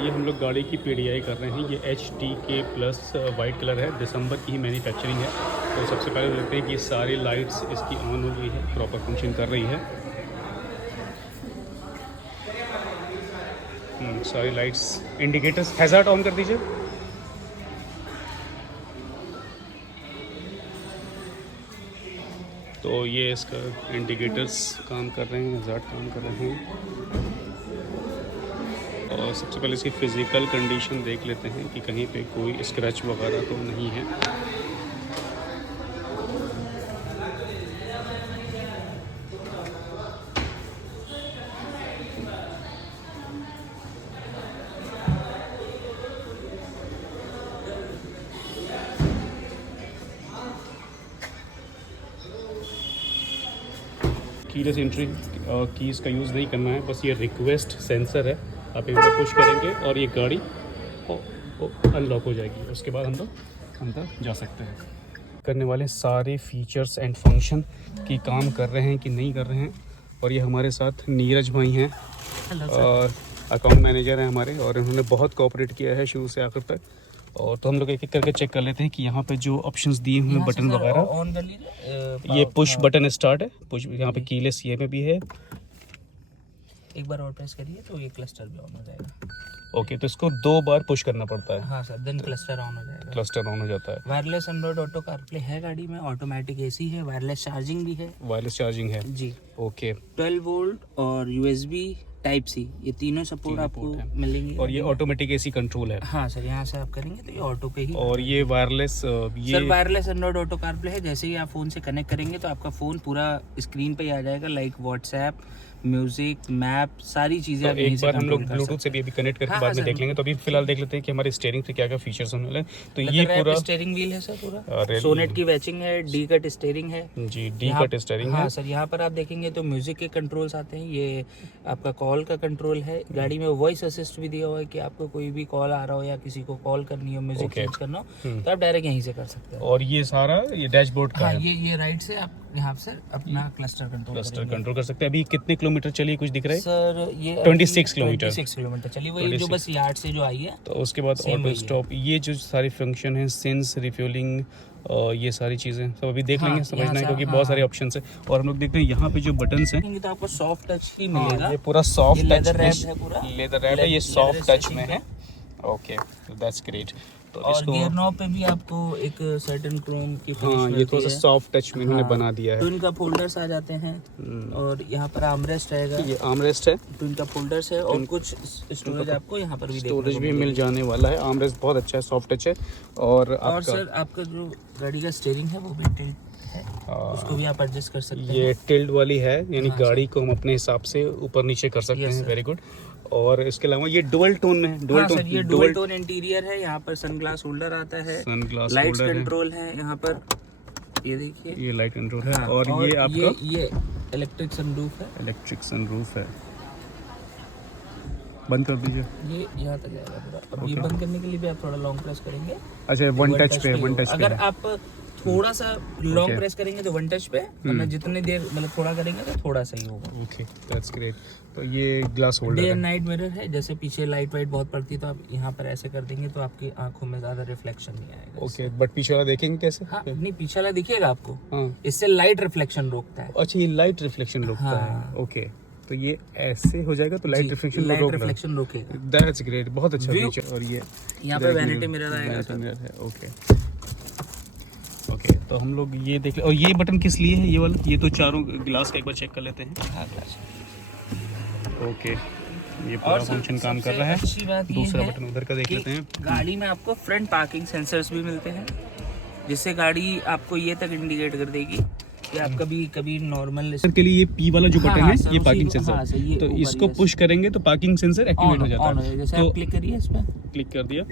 ये हम लोग गाड़ी की PDI कर रहे हैं। ये HTK+ वाइट कलर है, दिसंबर की ही मैन्युफैक्चरिंग है। तो सबसे पहले देखते हैं कि सारी लाइट्स इसकी ऑन हो गई है, प्रॉपर फंक्शन कर रही है। सारी लाइट्स, इंडिकेटर्स, हैज़ार्ड ऑन कर दीजिए। तो ये इसका इंडिकेटर्स काम कर रहे हैं, हैज़ार्ड काम कर रहे हैं। और सबसे पहले इसकी फ़िज़िकल कंडीशन देख लेते हैं कि कहीं पे कोई स्क्रैच वगैरह तो नहीं है। कीलेस एंट्री कीज़ का यूज़ नहीं करना है, बस ये रिक्वेस्ट सेंसर है। आप एक बार पुश करेंगे और ये गाड़ी अनलॉक हो जाएगी। उसके बाद हम लोग अंदर जा सकते हैं। करने वाले सारे फीचर्स एंड फंक्शन की काम कर रहे हैं कि नहीं कर रहे हैं। और ये हमारे साथ नीरज भाई हैं, अकाउंट मैनेजर हैं हमारे, और इन्होंने बहुत कोऑपरेट किया है शुरू से आखिर तक। और तो हम लोग एक एक करके चेक कर लेते हैं कि यहाँ पे जो ऑप्शंस दिए हुए हैं बटन वगैरह, ये पुश बटन स्टार्ट है, पुश यहाँ पे कीलेस ये में भी है। एक बार और प्रेस करिए तो ये क्लस्टर भी ऑन हो जाएगा। ओके, तो इसको 2 बार पुश करना पड़ता है। हाँ सर, देन क्लस्टर ऑन हो जाएगा। क्लस्टर ऑन हो जाता है। वायरलेस एंड्रॉइड ऑटो कारप्ले है गाड़ी में, ऑटोमेटिक एसी है, वायरलेस चार्जिंग भी है। वायरलेस चार्जिंग है जी। ओके। 12 वोल्ट और USB टाइप C, ये तीनों सपोर्ट आपको मिलेंगे। और ये ऑटोमेटिक एसी कंट्रोल है। हाँ सर, यहाँ से आप करेंगे तो ये ऑटो पे ही। और ये wireless sir wireless Android auto CarPlay है। जैसे ही आप फ़ोन से कनेक्ट करेंगे तो आपका फ़ोन पूरा स्क्रीन पे ही आ जाएगा, लाइक व्हाट्सएप, म्यूजिक, मैप, सारी चीज़ें। तो एक बार हम लोग ब्लूटूथ से भी अभी कनेक्ट करके बाद में देख लेंगे। तो अभी फिलहाल देख लेते हैं कि हमारे स्टीयरिंग पे क्या क्या फीचर्स होने वाले। तो ये पूरा स्टीयरिंग व्हील है सर, पूरा सोनेट की वैचिंग है, डी कट स्टीयरिंग है जी, डी कट स्टीयरिंग है। हाँ सर, यहाँ पर आप देखेंगे तो म्यूजिक के कंट्रोल्स आते हैं। ये आपका कॉल का कंट्रोल है। गाड़ी में वॉइस असिस्ट भी दिया हुआ है कि आपको कोई भी कॉल आ रहा हो या किसी को कॉल करनी हो, म्यूजिक चेंज करना हो, तो आप डायरेक्ट यहीं से कर सकते हैं। और ये सारा ये डैशबोर्ड का है। ये राइट से आप यहाँ से अपना क्लस्टर कंट्रोल कर सकते हैं। अभी कितने किलोमीटर चली कुछ दिख रहा है सर? ये 26 किलोमीटर। 26 किलोमीटर चली, वही जो बस यार्ड से जो आई है। तो उसके बाद ऑटो स्टॉप, ये जो सारी फंक्शन है, सेंस, रिफ्यूलिंग, ये सारी चीज़ें सब अभी देख लेंगे, समझना है, क्योंकि बहुत सारे ऑप्शन है। और हम लोग देखते हैं यहाँ पे जो बटन्स हैं तो आपको सॉफ्ट टच ही मिलेगा। ये पूरा सॉफ्ट टच लेदर रैप है, पूरा लेदर रैप है, ये सॉफ्ट टच में है। Okay, that's great. तो और गियर नॉब पे भी आपको एक सर्टेन क्रोम की फिनिश मिलती है। ये थोड़ा सा सॉफ्ट टच में इन्होंने बना दिया है। ट्विन का फोल्डर्स आ जाते हैं। और यहाँ पर आर्मरेस्ट रहेगा। ये आर्मरेस्ट है, ट्विन का फोल्डर्स है। और कुछ स्टोरेज आपको यहाँ पर भी स्टोरेज भी मिल जाने वाला है। आर्मरेस्ट बहुत अच्छा है, सॉफ्ट टच है। और सर आपका जो गाड़ी का स्टीयरिंग है वो भी टिल्ट है, उसको भी आप एडजस्ट कर सकते हैं। ये टिल्ट वाली है, यानी गाड़ी को हम अपने हिसाब से ऊपर नीचे कर सकते हैं। Very good. और इसके अलावा ये डुअल टोन में है। डुअल टोन इंटीरियर है। यहाँ पर सनग्लास होल्डर आता है, सनग्लास लाइट कंट्रोल है यहाँ पर, ये देखिए, ये लाइट कंट्रोल है। और ये आपका ये इलेक्ट्रिक सनरूफ है। इलेक्ट्रिक सनरूफ है। बंद कर दीजिए, ये यहाँ तक जाएगा पूरा। अब ये बंद करने के लिए भी आप थोड़ा लॉन्ग प्रेस करेंगे। अच्छा, वन टच पे अगर आप थोड़ा सा लॉन्ग प्रेस करेंगे तो 1 टच पे, वरना जितने देर मतलब थोड़ा करेंगे तो थोड़ा सा ही होगा। Okay, that's great. तो ये ग्लास होल्डर डे है। एंड नाइट मिरर है। जैसे पीछे लाइट वाइट बहुत पड़ती है तो आप यहाँ पर ऐसे कर देंगे तो आपकी आंखों में ज्यादा रिफ्लेक्शन नहीं आएगा। ओके, बट पीछे वाला देखेंगे कैसे? हाँ, नहीं, पीछे वाला दिखेगा आपको। हाँ, इससे लाइट रिफ्लेक्शन रोकता है। अच्छा, ये लाइट रिफ्लेक्शन रोकता है। ओके, तो ये ऐसे हो जाएगा तो लाइट रिफ्लेक्शन रोकेगा। दैट्स ग्रेट, बहुत अच्छा फीचर। और ये यहाँ पे वैनिटी मिरर आएगा है। ओके, तो हम लोग ये देख ले। और ये बटन किस लिए है, ये वाला? ये तो चारों ग्लास का एक बार चेक कर लेते हैं। हाँ, ग्लास। ओके, ये पूरा फंक्शन काम कर रहा है। अच्छी बात दूसरा बटन उधर का देख लेते हैं। गाड़ी में आपको फ्रंट पार्किंग सेंसर्स भी मिलते हैं, जिससे गाड़ी आपको ये तक इंडिकेट कर देगी कि आप कभी नॉर्मल के लिए ये पी वाला जो बटन है, ये पार्किंग सेंसर। तो इसको पुश करेंगे तो पार्किंग सेंसर एक्टिवेट हो जाता है। जैसे आप क्लिक करिए इस पर, क्लिक कर दिया,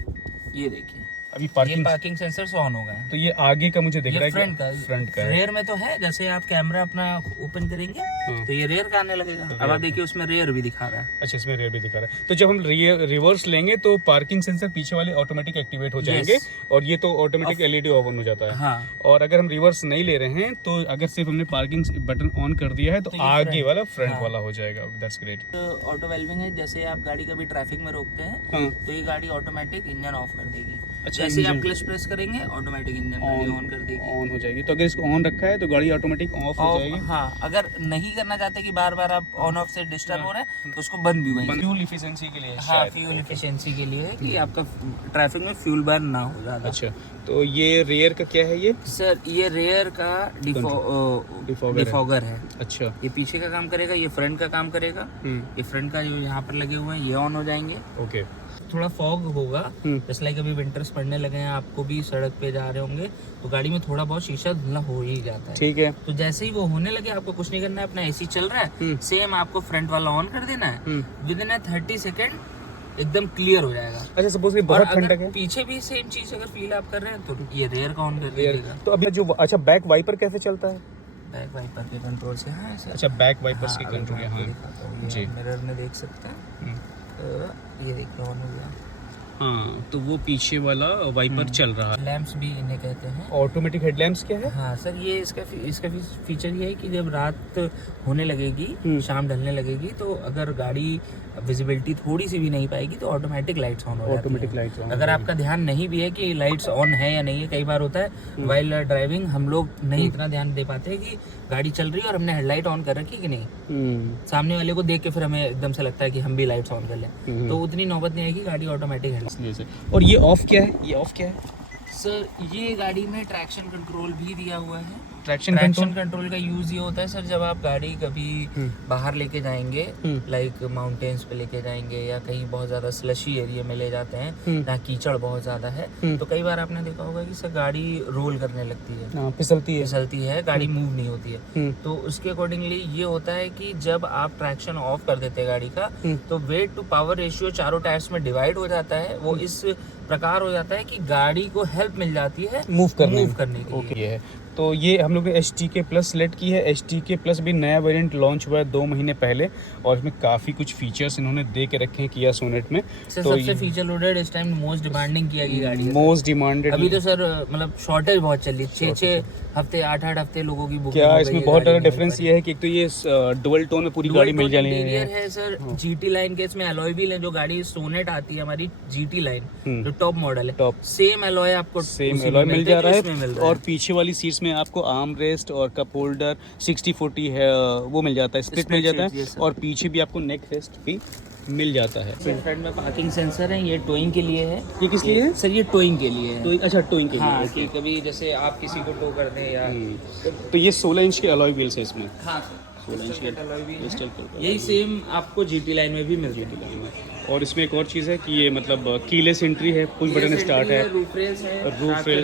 ये देखिए अभी ये पार्किंग, पार्किंग सेंसर ऑन हो गए। तो ये आगे का मुझे दिख रहा ये है फ्रंट का, फ्रंट का है। रेयर में तो है, जैसे आप कैमरा अपना ओपन करेंगे तो ये रेयर का आने लगेगा। अब आप देखिए उसमें रेयर भी दिखा रहा है। अच्छा, इसमें रेयर भी दिखा रहा है। तो जब हम रिवर्स लेंगे तो पार्किंग सेंसर पीछे वाले ऑटोमेटिक एक्टिवेट हो जाएंगे और ये तो ऑटोमेटिक एलईडी ऑन हो जाता है। हाँ। और अगर हम रिवर्स नहीं ले रहे हैं तो अगर सिर्फ हमने पार्किंग बटन ऑन कर दिया है तो आगे वाला फ्रंट वाला हो जाएगा। That's great. ऑटो वेलविंग है, जैसे आप गाड़ी कभी ट्रैफिक में रोकते हैं तो ये गाड़ी ऑटोमेटिक इंजन ऑफ कर देगी। अच्छा, जैसे ही आप क्लच प्रेस करेंगे ऑटोमेटिक इंजन गाड़ी ऑन कर देगी, ऑन हो जाएगी। तो अगर इसको ऑन रखा है तो गाड़ी ऑटोमेटिक ऑफ हो जाएगी। हाँ, अगर नहीं करना चाहते कि बार बार आप ऑन ऑफ से डिस्टर्ब हो रहे हैं तो उसको बंद भी वहीं। फ्यूल इफिशिएंसी के लिए हाँ, फ्यूल इफिशिएंसी के लिए है कि आपका ट्रैफिक में फ्यूल बर्न ना हो ज़्यादा। अच्छा, तो ये रेयर का क्या है? ये सर ये रेयर का डिफॉगर है। अच्छा, ये पीछे का काम करेगा, ये फ्रंट का काम करेगा। ये फ्रंट का जो यहाँ पर लगे हुए हैं ये ऑन हो जाएंगे। ओके। थोड़ा फॉग होगा, जैसे लाइक अभी विंटर्स पड़ने लगे हैं, आपको भी सड़क पे जा रहे होंगे तो गाड़ी में थोड़ा बहुत शीशा धुंधला हो ही जाता है। ठीक है। तो जैसे ही वो होने लगे आपको कुछ नहीं करना है, अपना एसी चल रहा है, सेम आपको फ्रंट वाला ऑन कर देना है। विद इन 30 सेकेंड एकदम क्लियर हो जाएगा। अच्छा, सपोज कि बहुत ठंडक है, पीछे भी सेम चीज अगर फील आप कर रहे हैं तो ये रेयर का ऑन कर दीजिएगा। तो अभी जो अच्छा बैक वाइपर कैसे चलता है? बैक वाइपर के कंट्रोल से है सर। अच्छा, बैक वाइपर्स के कंट्रोल है। जी, मिरर में देख सकते हैं। ये देखिए ऑन हो गया। हाँ, तो वो पीछे वाला वाइपर चल रहा है। लैंप्स भी इन्हें कहते हैं। ऑटोमेटिक हेडलैम्प्स क्या है? हाँ सर, ये इसका फीचर ये है कि जब रात होने लगेगी, शाम ढलने लगेगी, तो अगर गाड़ी विजिबिलिटी थोड़ी सी भी नहीं पाएगी तो ऑटोमेटिक लाइट्स ऑन हो जाती हैं। Automatic lights on. अगर आपका ध्यान नहीं भी है कि लाइट्स ऑन है या नहीं है, कई बार होता है वाइल ड्राइविंग हम लोग नहीं इतना ध्यान दे पाते कि गाड़ी चल रही है और हमने हेडलाइट ऑन कर रखी कि नहीं। सामने वाले को देख के फिर हमें एकदम से लगता है कि हम भी लाइट्स ऑन कर लें, तो उतनी नौबत नहीं आएगी, गाड़ी ऑटोमेटिक हेडलाइट। और ये ऑफ क्या है? ये ऑफ क्या है सर? ये गाड़ी में ट्रैक्शन कंट्रोल भी दिया हुआ है। ट्रैक्शन कंट्रोल का यूज ये होता है सर, जब आप गाड़ी कभी बाहर लेके जाएंगे, लाइक माउंटेन्स पे लेके जाएंगे या कहीं बहुत ज्यादा स्लशी एरिया में ले जाते हैं जहाँ कीचड़ बहुत ज्यादा है, तो कई बार आपने देखा होगा कि सर गाड़ी रोल करने लगती है, फिसलती है, गाड़ी मूव नहीं होती है। तो उसके अकॉर्डिंगली ये होता है कि जब आप ट्रैक्शन ऑफ कर देते हैं गाड़ी का, तो वेट टू पावर रेशियो चारों टायर्स में डिवाइड हो जाता है। वो इस प्रकार हो जाता है कि गाड़ी को हेल्प मिल जाती है मूव करने के लिए। है। तो ये हम लोग ने HTK प्लस सेलेक्ट की है। HTK प्लस भी नया वेरिएंट लॉन्च हुआ है 2 महीने पहले और इसमें काफ़ी कुछ फीचर्स इन्होंने दे के रखे हैं किया सोनेट में। तो सबसे फीचर लोडेड इस टाइम मोस्ट डिमांडिंग किया गई गाड़ी है। मोस्ट डिमांडेड अभी तो सर मतलब शॉर्टेज बहुत चल रही है, 6 हफ्ते 8 हफ्ते लोगों की बुकिंग। क्या इसमें बहुत ज़्यादा डिफरेंस ये है कि एक तो ये डुअल टोन में पूरी गाड़ी मिल जानी है सर। GT लाइन के इसमें अलॉय व्हील है, जो गाड़ी सोनेट आती है हमारी GT लाइन जो टॉप मॉडल है, सेम अलॉय आपको मिल जा रहा है। और पीछे वाली सीट्स में आपको आर्म रेस्ट और कप होल्डर 60-40 है वो मिल जाता है, स्प्लिट मिल जाता है। और पीछे भी आपको नेक रेस्ट भी मिल जाता है। फ्रंट में पार्किंग सेंसर है, ये टोइंग के लिए है। ये किस लिए है सर? ये टोइंग के लिए है। अच्छा, टोइंग के लिए। हाँ, कि कभी जैसे आप किसी को टो कर दें या तो ये 16 इंच के अलॉय व्हील्स है इसमें। हाँ, 16 इंच के यही सेम आपको GT लाइन में भी मिल जाती है। और इसमें एक और चीज़ है कि ये मतलब कीलेस एंट्री है, पुश बटन स्टार्ट है, रूफ रेल्स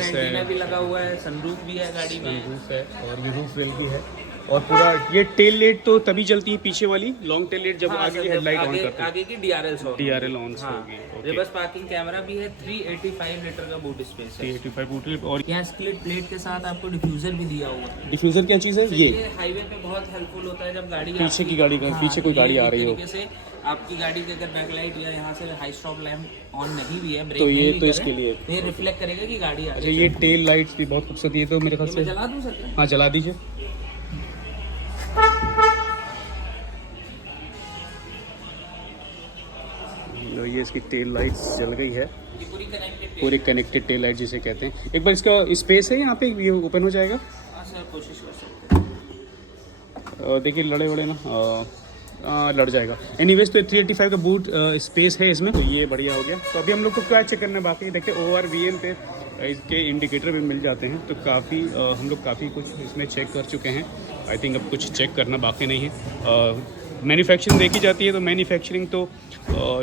है, भी लगा हुआ है, सनरूफ भी है गाड़ी में, रूफ है और ये रूफ वेल भी है। और पूरा ये टेल लाइट तो तभी चलती है पीछे वाली लॉन्ग टेल लाइट जब आगे की हेडलाइट ऑन करते हैं। आगे की DRL ऑन होगी। रिवर्स पार्किंग कैमरा भी है। 385 लीटर का बूट स्पेस है। 385 बूट। और यहाँ स्प्लिट प्लेट के साथ आपको डिफ्यूजर भी दिया हुआ है। डिफ्यूजर क्या चीज़ है? ये हाईवे पे बहुत हेल्पफुल होता है जब गाड़ी पीछे की गाड़ी पीछे कोई गाड़ी आ रही हो, से आपकी गाड़ी के अगर बैकलाइट या यहाँ से हाई स्टॉप लैंप ऑन नहीं भी है, तो ये तो इसके लिए ये रिफ्लेक्ट करेगा कि गाड़ी आ। अच्छा, ये टेल लाइट्स भी बहुत खूबसूरत है। तो मेरे ख्याल से जला दूं सर? हाँ, जला दीजिए। ये इसकी टेल लाइट्स जल गई है, पूरी कनेक्टेड टेल लाइट जिसे कहते हैं। एक बार इसका स्पेस है यहाँ पे, ये ओपन हो जाएगा। सर कोशिश कर सकते हैं। देखिए लड़े वड़े ना लड़ जाएगा। एनीवेज तो 385 का बूट स्पेस है इसमें, तो ये बढ़िया हो गया। तो अभी हम लोग को क्या चेक करना है बाकी, देखते हैं ORVM पे इसके इंडिकेटर भी मिल जाते हैं। तो काफ़ी हम लोग काफ़ी कुछ इसमें चेक कर चुके हैं। आई थिंक अब कुछ चेक करना बाकी नहीं है। मैन्युफैक्चरिंग देखी जाती है तो मैन्युफैक्चरिंग तो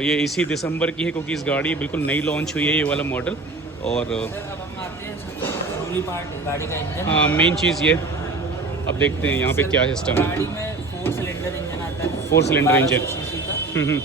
ये इसी दिसंबर की है, क्योंकि इस गाड़ी बिल्कुल नई लॉन्च हुई है ये वाला मॉडल। और अब हम आते हैं सबसे जरूरी पार्ट, गाड़ी का इंजन। हाँ, मेन चीज़ ये। अब देखते हैं यहाँ पे क्या सिस्टम है। गाड़ी में 4 सिलेंडर इंजन आता है। 4 सिलेंडर इंजन।